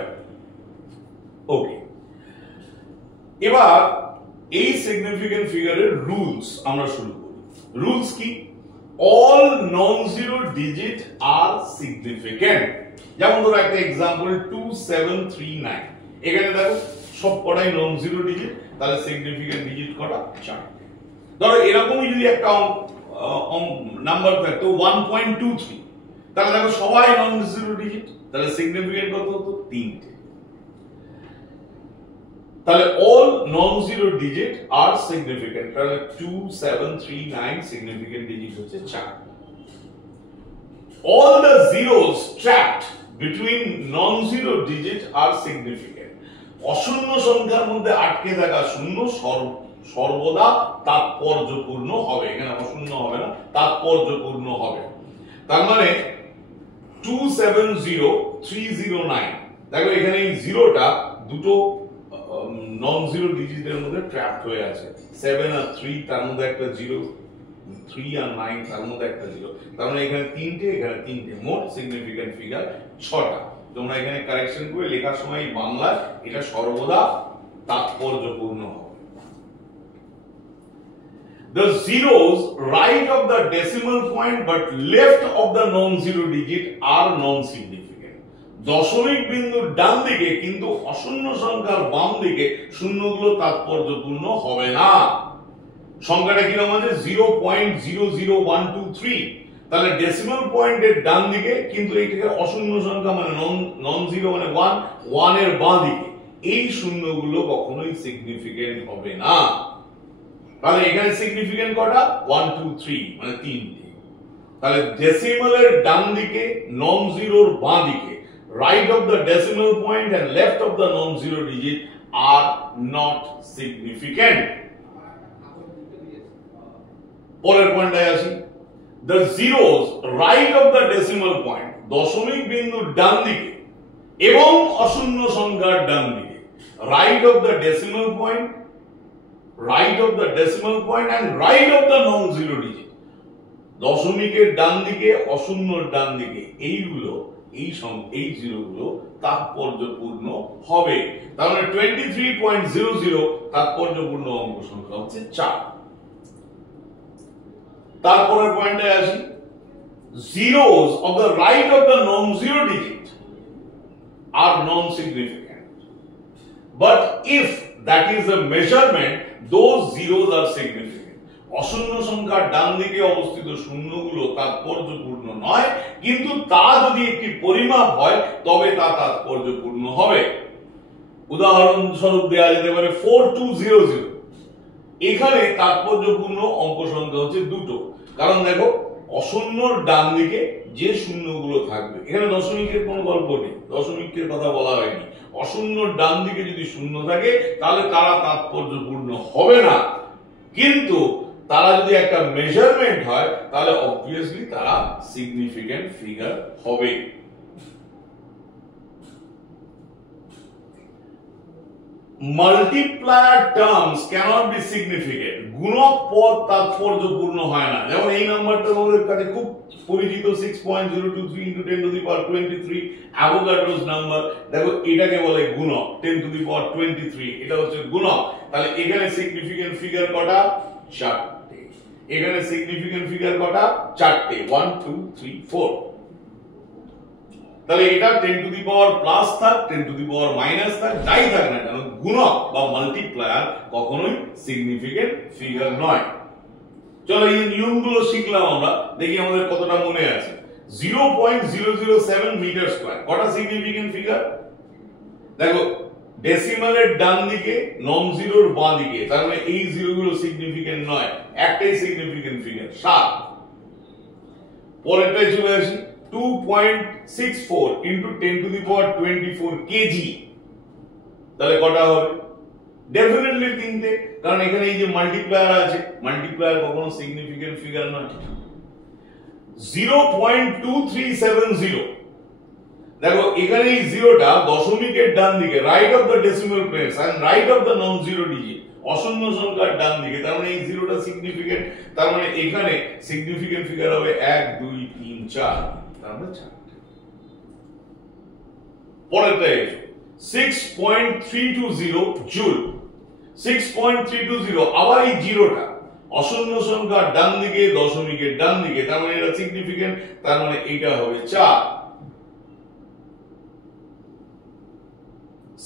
ওকে, এবার এই সিগনিফিকেন্ট ফিগারের রুলস আমরা শুরু করি। রুলস কি? all non-zero digit are significant। যেমন ধরো একটা एग्जांपल 2739, এখানে দেখো সব কটাই নন জিরো ডিজিট, তাহলে সিগনিফিকেন্ট ডিজিট কটা? 4। ধরো এরকমই যদি একটা নাম্বার থাকতো 1.23, তাহলে দেখো সবাই নন জিরো ডিজিট, তাহলে সিগনিফিকেন্ট কত হতো? 3টে। তাহলে all non-zero digit are significant, তাহলে 2739 significant digit হচ্ছে 4। all the zeros trapped between non-zero digit are significant। অশূন্য সংখ্যার মধ্যে আটকে থাকা শূন্য সর্বদা তাৎপর্যপূর্ণ হবে। এখানে অশূন্য হবে না, তাৎপর্যপূর্ণ হবে। তার মানে 270309, দেখো এখানে এই জিরোটা দুটো নন জিরো ডিজিটের মধ্যে ট্র্যাপড হয়ে আছে। 7 আর 3, তার মধ্যে একটা 0, 3 আর 9, তার মধ্যে একটা 0, তার মানে এখানে 3টে, এখানে 3টে, মোট সিগনিফিকেন্ট ফিগার 6টা। তোমরা এখানে কারেকশন করে লেখার সময় বাংলায় এটা সর্বদা তাৎপর্যপূর্ণ হবে। The zeros right of the decimal point but left of the non-zero digit are non-significant। দশমিক বিন্দুর ডান দিকে কিন্তু অশূন্য সংখ্যার বাম দিকে শূন্যগুলো তাৎপর্যপূর্ণ হবে না। সংখ্যাটা কিরকম আছে? 0.00123, তাহলে ডেসিমাল পয়েন্টের ডান দিকে কিন্তু এইটাকে অশূন্য সংখ্যা মানে নন জিরো মানে 1, 1 এর বাঁ দিকে এই শূন্যগুলো কখনোই সিগনিফিকেন্ট হবে না। তাহলে এখানে সিগনিফিকেন্ট কটা? 1 2 3, মানে 3টে। তাহলে ডেসিমালের ডান দিকে নন জিরোর বাঁ দিকে right of the decimal point and left of the non-zero digit are not significant। পরের পয়েন্টে আসি। the zeros right of the decimal point, দশমিক বিন্দুর ডান দিকে এবং অশূন্য সংখ্যার ডান দিকে, right of the decimal point, right of the decimal point and right of the non-zero digit, দশমিকের ডান দিকে অশূন্যর ডান দিকে এইগুলো এই জিরোগুলো তাৎপর্যপূর্ণ হবে। তাহলে 23.00 তাৎপর্যপূর্ণ অঙ্ক সংখ্যা হচ্ছে 4। তারপরের পয়েন্টে আসি। zeros of the right of the non-zero digit are non-significant, but if that is a measurement, those zeros are significant। অশূন্য সংখ্যার ডান দিকে অবস্থিত শূন্যগুলো তাৎপর্যপূর্ণ নয়, কিন্তু তা যদি একটি পরিমাপ হয় তবে তা তাৎপর্যপূর্ণ হবে। উদাহরণস্বরূপ দেওয়া যেতে পারে 4200, এখানে তাৎপর্যপূর্ণ অঙ্ক সংখ্যা হচ্ছে দুটো, কারণ দেখো অশূন্যর ডান দিকে যে শূন্যগুলো থাকবে, এখানে দশমিকের কোনো গল্প নেই, দশমিকের কথা বলা হয়নি। অশূন্যর ডান দিকে যদি শূন্য থাকে তাহলে তারা তাৎপর্যপূর্ণ হবে না, কিন্তু তারা যদি একটা মেজারমেন্ট হয় তাহলে অবভিয়াসলি তারা সিগনিফিকেন্ট ফিগার হবে। multiplier terms cannot be significant. গুণক পদ তাৎপর্যপূর্ণ হয় না। যেমন এই নাম্বারটা আমাদের কাছে খুব পরিচিত 6.023 into 10 to the power 23 Avogadro's number. দেখো এটাকে বলে গুণক 10 to the power 23, এটা হচ্ছে গুণক। তাহলে এখানে সিগনিফিকেন্ট ফিগার কটা? 4টে। এখানে সিগনিফিকেন্ট ফিগার কটা? 4টে। 1 2 3 4। তাহলে এটা 10 টু দি পাওয়ার প্লাস থাক 10 টু দি পাওয়ার মাইনাস থাক যাই থাক না কেন গুণক বা মাল্টিপ্লায়ার কখনোই সিগনিফিকেন্ট ফিগার নয়। চলো এই নিয়মগুলো শিখলাম আমরা, দেখি আমাদের কতটা মনে আছে। 0.007 মিটার স্কয়ার কটা সিগনিফিকেন্ট ফিগার? দেখো ডেসিমালের ডান দিকে নন জিরোর বাঁ দিকে, তার মানে এই জিরোগুলো সিগনিফিকেন্ট নয়, একটাই সিগনিফিকেন্ট ফিগার 7। পরেরটাই চলে আসি 2.64 into 10 to the power 24 KG. তাহলে কটা হবে? ডেফিনেটলি তিনটে, কারণ এখানে এই যে মাল্টিপ্লায়ার আছে, মাল্টিপ্লায়ার কখনো সিগনিফিকেন্ট ফিগার নয়। 0.2370 দেখো এখানে এই জিরোটা দশমিকের ডান দিকে, right of the decimal place and right of the non zero digit, অশূন্য সংখ্যার ডান দিকে, তার মানে এই জিরোটা সিগনিফিকেন্ট, তার মানে এখানে সিগনিফিকেন্ট ফিগার হবে 1 2 3 4, তার মানে 4। পরেরটা 6.320 জুল। 6.320 আবার এই জিরোটা অশূন্য সংখ্যার ডান দিকে দশমিকের ডান দিকে, তার মানে এটা সিগনিফিকেন্ট, তার মানে এটা হবে 4।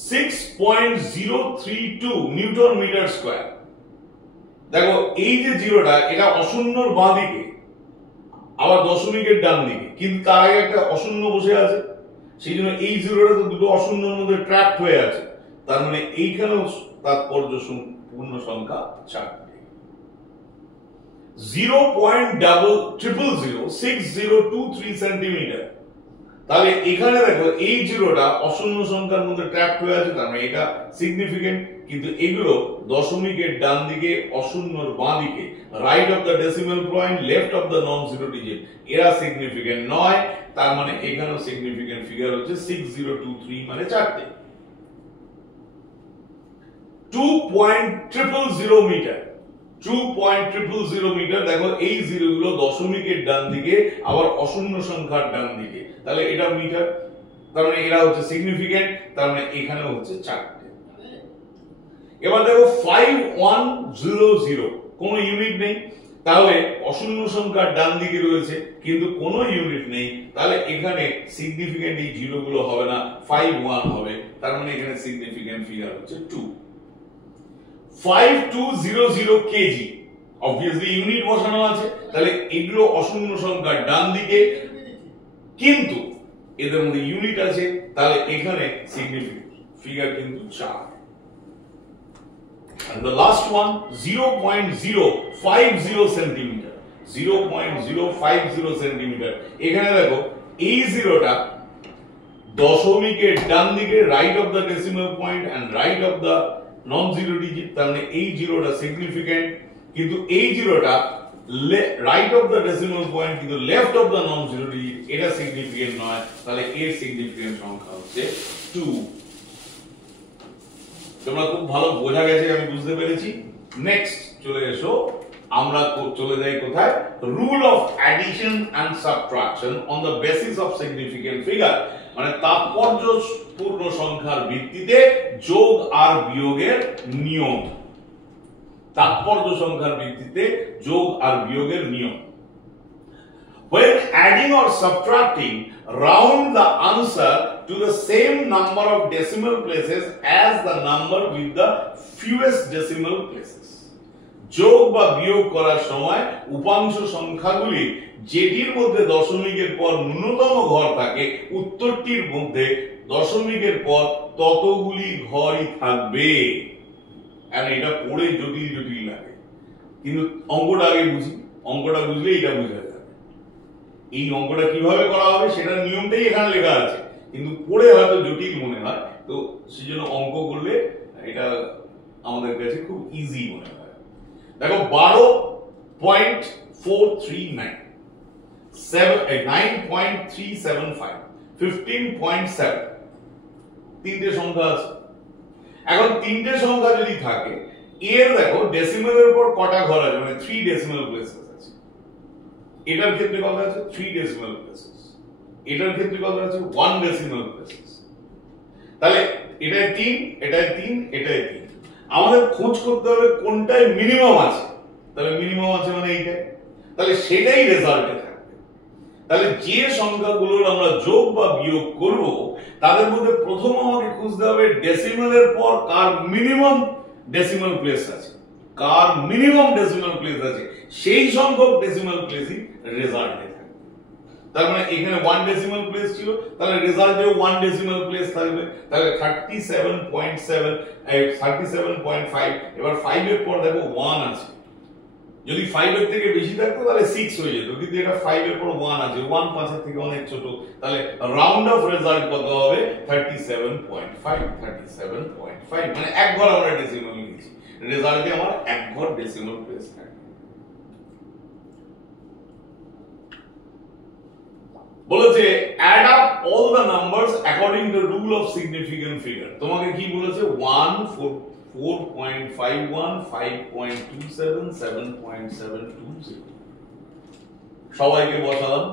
6.032 নিউটন মিটার স্কয়ার। দেখো এই যে জিরোটা এটা অশূন্যর বাঁ দিকে আবার দশমিকের ডান দিকে, কিন্তু তার আগে একটা অশূন্য বসে আছে, সেই জন্য এই জিরোটা তো দুটো অশূন্যর মধ্যে ট্র্যাপ হয়ে আছে, তার মানে এইখানেও তাৎপর্য পূর্ণ সংখ্যা 4টি। 0.006023 সেন্টিমিটার। তাহলে এখানে দেখো এই জিরোটা অশূন্য সংখ্যার মধ্যে ট্র্যাপ হয়ে আছে, তার মানে এটা সিগনিফিকেন্ট, কিন্তু এগুলো দশমিকের ডান দিকে অশূন্যর বাঁ দিকে, right of the decimal point left of the non zero digit, এরা সিগনিফিকেন্ট নয়, তার মানে এখানেও সিগনিফিকেন্ট ফিগার হচ্ছে 6023 মানে 4টে। 2.000 মিটার। 2.000 মিটার। দেখো এই জিরোগুলো দশমিকের ডান দিকে আবার অশূন্য সংখ্যার ডান দিকে, তাহলে এটা মিটার, তার মানে এরা হচ্ছে সিগনিফিকেন্ট, তার মানে এখানে হচ্ছে 4টে। এবার দেখো 5100 কোনো ইউনিট নেই, তাহলে অশূন্য সংখ্যার ডান দিকে রয়েছে কিন্তু কোনো ইউনিট নেই, তাহলে এখানে সিগনিফিকেন্ট এই জিরোগুলো হবে না, 51 হবে, তার মানে এখানে সিগনিফিকেন্ট ফিগার হচ্ছে 2। 5200 কেজি, অবভিয়াসলি ইউনিট বসানো আছে, তাহলে এগুলো অশূন্য সংখ্যার ডান দিকে কিন্তু এদের মধ্যে ইউনিট আছে, তাহলে এখানে সিগনিফিকেন্ট ফিগার কিন্তু 4। And the last one 0.050 সেন্টিমিটার। 0.050 সেন্টিমিটার। এখানে দেখো এই জিরোটা দশমিকের ডান দিকে, right of the decimal point and right of the non zero digit, তার মানে এই জিরোটা সিগনিফিকেন্ট, কিন্তু এই জিরোটা right of the decimal point কিন্তু left of the non zero digit, এটা সিগনিফিকেন্ট নয়, তাহলে এর সিগনিফিকেন্ট সংখ্যা হচ্ছে 2। তোমরা খুব ভালো বোঝা গেছে, আমি বুঝতে পেরেছি। নেক্সট চলে এসো, আমরা চলে যাই কোথায়? Rule of addition and subtraction on the basis of significant figure, মানে তাৎপর্যপূর্ণ সংখ্যার ভিত্তিতে যোগ আর বিয়োগের নিয়ম। তাৎপর্য সংখ্যার ভিত্তিতে যোগ আর বিয়োগের নিয়ম। When adding or subtracting, round the answer to the same number of decimal places as the number with the fewest decimal places. যোগ বা বিয়োগ করার সময় উপাংশ সংখ্যাগুলি যেটির মধ্যে দশমিকের পর ন্যূনতম ঘর থাকে, উত্তরটির মধ্যে দশমিকের পর ততগুলি ঘরই থাকবে। আর এটা পড়ে জটিল জটিল লাগে, কিন্তু অঙ্কটা আগে বুঝি, অঙ্কটা বুঝলে এটা বুঝা যাবে। এই অঙ্কটা কিভাবে করা হবে সেটার নিয়মটাই এখানে লেখা আছে, কিন্তু পড়ে হয়তো জটিল মনে হয়, তো সেজন্য অঙ্ক করলে এটা আমাদের কাছে খুব ইজি মনে হয়। দেখো 12.439, 9.375, 15.7, তিনটে সংখ্যা আছে। এখন তিনটে সংখ্যা যদি থাকে, এর দেখো ডেসিমেলের পর কটা ঘর আছে, মানে 3 ডেসিমেল প্লেসেস আছে। এটার ক্ষেত্রে কত আছে? 3 ডেসিমেল প্লেসেস। এটার ক্ষেত্রে কত আছে? 1 ডেসিমেল প্লেসেস। তাহলে এটাই 3, এটাই 3, এটাই 3। আমাদের খোঁজ করতে হবে কোনটায় মিনিমাম আছে। তাহলে মিনিমাম আছে মানে এইটাই, তাহলে সেটাই রেজাল্টে থাকবে। তাহলে যে সংখ্যাগুলোর আমরা যোগ বা বিয়োগ করব, তাদের মধ্যে প্রথম আমাকে খুঁজতে হবে ডেসিমেলের পর কার মিনিমাম ডেসিমেল প্লেস আছে, কার মিনিমাম ডেসিমেল প্লেস আছে, সেই সংখ্যক ডেসিমেল প্লেসই রেজাল্টে থাকবে। তার মানে এখানে 1 ডেসিমেল প্লেস ছিল, তাহলে রেজাল্টেও 1 ডেসিমেল প্লেস থাকবে। তাহলে 37.7 37.5। এবার 5 এর পর দেখো 1 আছে, যদি 5 এর থেকে বেশি থাকতো তাহলে 6 হয়ে যেত, কিন্তু এটা 5 এর পর 1 আছে, 1 5 এর থেকে অনেক ছোট, তাহলে রাউন্ড অফ রেজাল্ট কত হবে? 37.5। 37.5 মানে এক ঘর আমরা ডেসিমেল নিয়েছি, রেজাল্টে আমার এক ঘর ডেসিমেল প্লেস থাকে। বলেছে add up all the numbers according to the rule of significant figure। তোমাকে কি বলেছে? 1 4.51 5.27 7.720। সবাইকে বসালাম,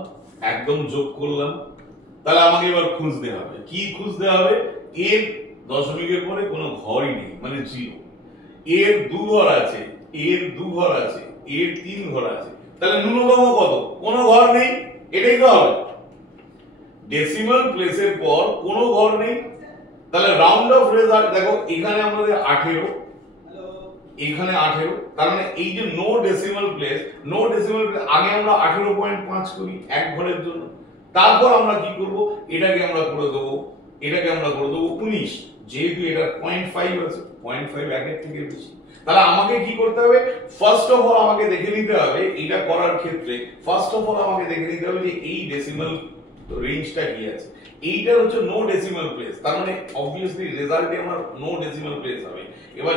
একদম যোগ করলাম। তাহলে আমাকে এবার খুঁজতে হবে, কি খুঁজতে হবে? এর দশমিকের পরে কোনো ঘরই নেই, মানে 0। এর 2 ঘর আছে, এর 2 ঘর আছে, এর 3 ঘর আছে, তাহলে ন্যূনতম কত? কোনো ঘর নেই, এটাই তো হবে। ডেসিমাল প্লেসের পর কোনো ঘর নেই, তাহলে রাউন্ড অফ রেজাল্ট দেখো এখানে আমাদের 18, এখানে 18, তার মানে এই যে no decimal place, no decimal place আগে আমরা 18.5 করি এক ঘরের জন্য, তারপর আমরা কি করব? এটাকে আমরা করে দেব, এটাকে আমরা করে দেব 19, যেহেতু এটা 0.5 আছে, 0.5 একের থেকে বেশি। তাহলে আমাকে কি করতে হবে? ফার্স্ট অফ অল আমাকে দেখে নিতে হবে, এটা করার ক্ষেত্রে ফার্স্ট অফ অল আমাকে দেখে নিতে হবে যে এই ডেসিমাল রেঞ্জটা কি আছে। এইটা হচ্ছে নো ডেসিমাল প্লেস, তার মানে অবভিয়াসলি রেজাল্টে আমার নো ডেসিমাল প্লেস হবে। এবার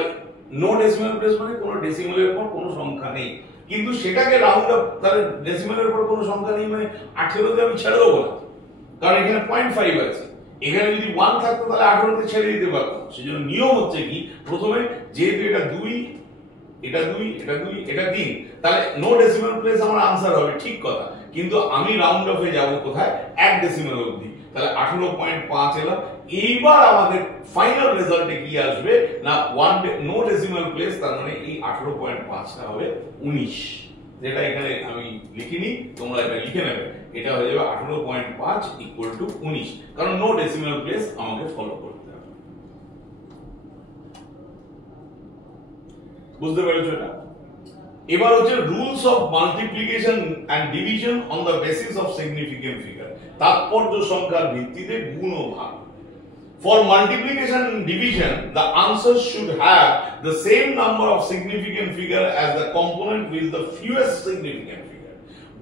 নো ডেসিমাল প্লেস মানে কোনো ডেসিমালের পর কোনো সংখ্যা নেই, কিন্তু সেটাকে রাউন্ড আপ, তাহলে ডেসিমালের পর কোনো সংখ্যা নেই মানে 18 তে আমি ছেড়ে দেবো না, কারণ এখানে 0.5 আছে। এখানে যদি 1 থাকতো তাহলে 18 তে ছেড়ে দিতে পারতাম। সেজন্য নিয়ম হচ্ছে কি, প্রথমে যেহেতু এটা 2, এটা 2, এটা 2, এটা 3, তাহলে নো ডেসিমাল প্লেস আমার आंसर হবে, ঠিক কথা, কিন্তু আমি রাউন্ড অফে যাব কোথায়? 1 ডেসিমাল অবধি। তাহলে 18.5 এলাম। এইবার আমাদের ফাইনাল রেজাল্টে কি আসবে না 1 নো ডেসিমাল প্লেস, তার মানে এই 18.5টা হবে 19, যেটা এখানে আমি লিখিনি, তোমরা এটা লিখে নেবে। এটা হয়ে যাবে 18.5 ইকুয়াল টু 19, কারণ নো ডেসিমাল প্লেস আমাকে ফলো করতে হবে। বুঝতে পেরেছো এটা? এবার হচ্ছে rules of multiplication and division on the basis of significant figure. তাৎপর্য সংখ্যার ভিত্তিতে গুণ ও ভাগ। For multiplication and division, the answers should have the same number of significant figure as the component with the fewest significant figure.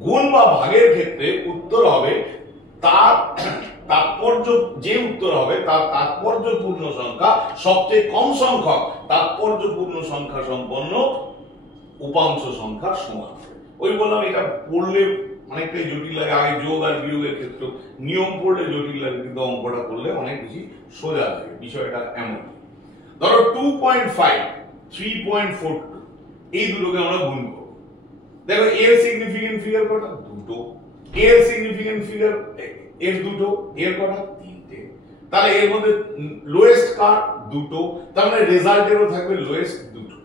গুণ বা ভাগের ক্ষেত্রে উত্তর হবে তার তাৎপর্য, যে উত্তর হবে তার তাৎপর্যপূর্ণ সংখ্যা সবচেয়ে কম সংখ্যক তাৎপর্যপূর্ণ সংখ্যা সম্পন্ন উপাংশ সংখ্যার সমান। ওই বললাম এটা পড়লে অনেকটাই জটিল লাগে, আগে যোগ আর বিয়োগের ক্ষেত্রে নিয়ম পড়লে জটিল লাগে, কিন্তু অঙ্কটা করলে অনেক বেশি সোজা লাগে। বিষয়টা এমন, ধরো 2.5 3.42 এই দুটোকে আমরা গুণ করব। দেখো এর সিগনিফিকেন্ট ফিগার কটা? দুটো। এর সিগনিফিকেন্ট ফিগার এর দুটো, এর কটা? তিনটে। তাহলে এর মধ্যে লোয়েস্ট কার? দুটো, তার মানে রেজাল্টেরও থাকবে লোয়েস্ট দুটো।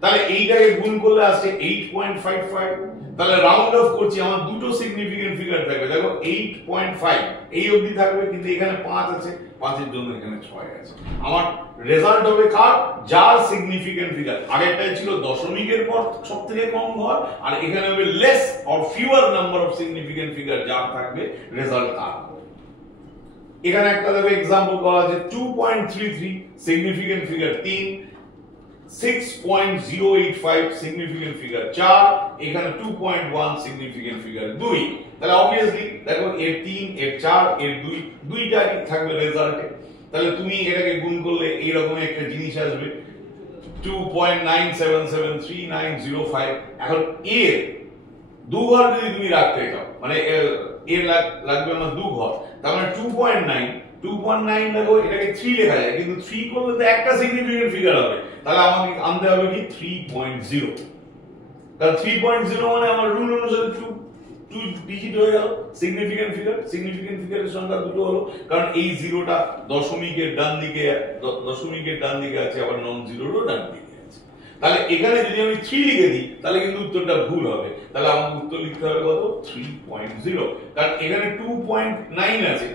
তাহলে এইটাকে গুণ করলে আসছে 8.55। তাহলে রাউন্ড অফ করছি, আমার দুটো সিগনিফিকেন্ট ফিগার থাকবে। দেখো 8.5 এই অবধি থাকবে, কিন্তু এখানে 5 আছে, 5 এর জন্য এখানে 6 আছে। আমার রেজাল্ট হবে কার? যার সিগনিফিকেন্ট ফিগার আগেরটাই ছিল দশমিকের পর সবথেকে কম ঘর, আর এখানে হবে less or fewer number of significant figure, যার থাকবে রেজাল্ট তার হবে। এখানে একটা দেখো एग्जांपल করা আছে 2.33 সিগনিফিকেন্ট ফিগার 3, 6.085 সিগনিফিকেন্ট ফিগার 4, এখানে 2.1 সিগনিফিকেন্ট ফিগার 2। তাহলে অবভিয়াসলি দেখো এর 3 এর 4 এর 2 দুইটাই থাকবে রেজাল্টে। তাহলে তুমি এটাকে গুণ করলে এই রকম একটা জিনিস আসবে 2.977390 এখন এর দু ঘর যদি তুমি রাখতে চাও, মানে এর লাগবে আমার দু ঘর, তার মানে 2.9 2.9 দেখো এটাকে 3 লেখা যায়, কিন্তু 3 করলে তো একটা সিগনিফিকেন্ট ফিগার হবে, তাহলে আমাকে আনতে হবে কি 3.0। তাহলে 3.0 মানে আমার রুল অনুসারে 2 ডিজিট হয়ে গেল সিগনিফিকেন্ট ফিগারের সংখ্যা দুটো হলো, কারণ এই জিরোটা দশমিকের ডান দিকে আছে, আবার নন জিরোরও ডান দিকে আছে। তাহলে এখানে যদি আমি 3 লিখে দিই তাহলে কিন্তু উত্তরটা ভুল হবে, তাহলে আমাকে উত্তর লিখতে হবে কত 3.0, কারণ এখানে 2.9 আছে।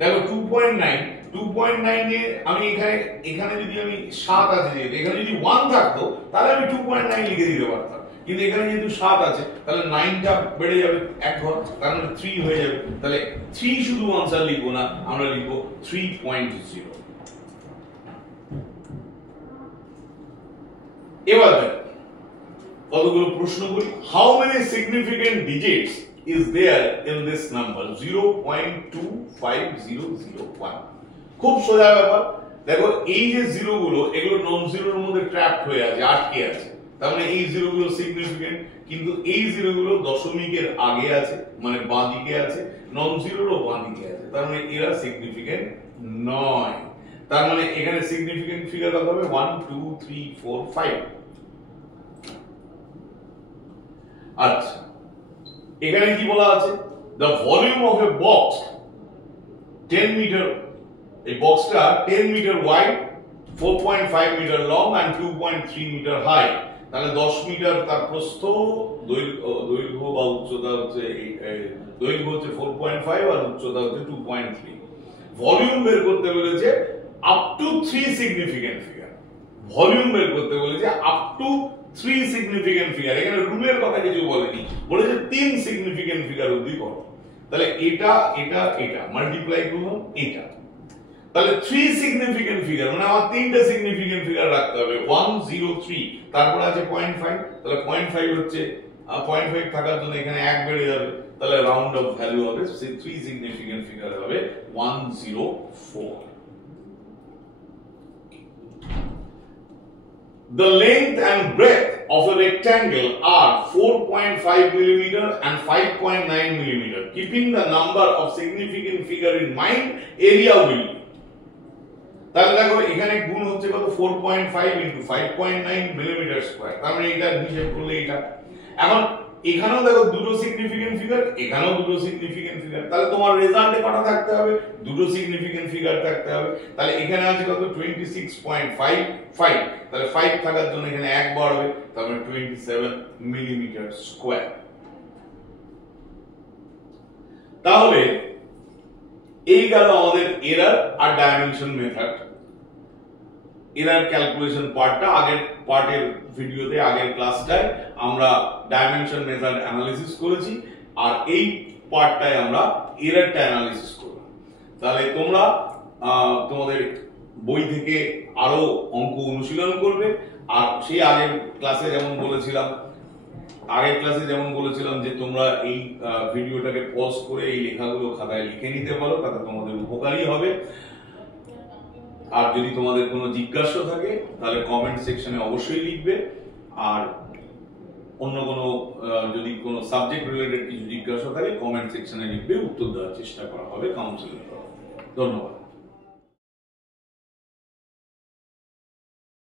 দেখো 2.9 নিয়ে আমি এখানে যদি আমি 7 আছে, যেহেতু এখানে যদি 1 থাকতো তাহলে আমি 2.9 লিখে দিতে পারতাম, কিন্তু এখানে যেহেতু 7 আছে তাহলে 9টা বেড়ে যাবে এক ঘর, কারণ 3 হয়ে যাবে, তাহলে 3 শুধু आंसर লিখবো না, আমরা লিখবো 3.0। এবার দেখো কতগুলো প্রশ্ন করি। How many significant digits is there in this number 0.25001? খুব সোজা ব্যাপার। দেখো এই যে জিরো গুলো, এগুলো নন জিরোর মধ্যে ট্র্যাপড হয়ে আছে, আটকে আছে, তার মানে এই জিরো গুলো সিগনিফিকেন্ট, কিন্তু এই জিরো গুলো দশমিকের আগে আছে, মানে বাঁ দিকে আছে, নন জিরোরও বাঁ দিকে আছে, তার মানে এরা সিগনিফিকেন্ট নয়। তার মানে এখানে সিগনিফিকেন্ট ফিগার কত হবে 1 2 3 4 5। আচ্ছা, এখানে কি বলা আছে? the volume of a box 10 metre, এই বক্সটা 10 metre wide, 4.5 metre long and 2.3 metre high. তাহলে 10 মিটার তার প্রস্থ, দৈর্ঘ্য বা উচ্চতা হচ্ছে দৈর্ঘ্য হচ্ছে 4.5 আর উচ্চতা হচ্ছে 2.3। ভলিউম বের করতে বলেছে up to 3 significant figure, volume বের করতে বলেছে আপ টু 3 সিগনিফিকেন্ট ফিগার। এখানে রুমের কথা কিছু বলেনি, বলেছে 3 সিগনিফিকেন্ট ফিগার অবধি করো। তাহলে এটা মাল্টিপ্লাই করলাম এটা, তাহলে 3 সিগনিফিকেন্ট ফিগার মানে আমার তিনটা সিগনিফিকেন্ট ফিগার রাখতে হবে 1 0 3, তারপর আছে 0.5, তাহলে 0.5 হচ্ছে 0.5 থাকার জন্য এখানে 1 বেড়ে যাবে, তাহলে রাউন্ড অফ ভ্যালু হবে 3 সিগনিফিকেন্ট ফিগার হবে 104। The length and breadth of a rectangle are 4.5 millimeter and 5.9 millimeter. Keeping the number of significant figure in mind, area will be. তাহলে দেখো এখানে গুণ হচ্ছে কত 4.5 into 5.9 মিলিমিটার স্কয়ার, তার মানে এটা হিসাব করলে এটা। এখন এখানেও দেখো দুটো সিগনিফিকেন্ট ফিগার, এখানেও দুটো সিগনিফিকেন্ট ফিগার, তাহলে তোমার রেজাল্টে কটা থাকতে হবে? দুটো সিগনিফিকেন্ট ফিগার থাকতে হবে। তাহলে এখানে আছে কত 26.55, তাহলে 5 থাকার জন্য এখানে 1 বাড়বে, তার মানে 27 মিলিমিটার স্কয়ার। তাহলে এই গেল আমাদের এরর আর ডাইমেনশন মেথড। এরর ক্যালকুলেশন পার্টটা আগের পার্টের ভিডিওতে, আগের ক্লাসটায় আমরা ডাইমেনশন মেথড অ্যানালিসিস করেছি, আর এই পার্টটায় আমরা এররটা অ্যানালিসিস করলাম। তাহলে তোমরা তোমাদের বই থেকে আরো অঙ্ক অনুশীলন করবে, আর সেই আগের ক্লাসে যেমন বলেছিলাম যে তোমরা এই ভিডিওটাকে পজ করে এই লেখাগুলো খাতায় লিখে নিতে পারো, তাতে তোমাদের উপকারী হবে। আর যদি তোমাদের কোনো জিজ্ঞাসা থাকে তাহলে কমেন্ট সেকশনে অবশ্যই লিখবে, আর অন্য কোনো যদি কোনো সাবজেক্ট রিলেটেড কিছু জিজ্ঞাসা থাকে কমেন্ট সেকশনে লিখবে, উত্তর দেওয়ার চেষ্টা করা হবে কাউন্সিলিং করা। ধন্যবাদ।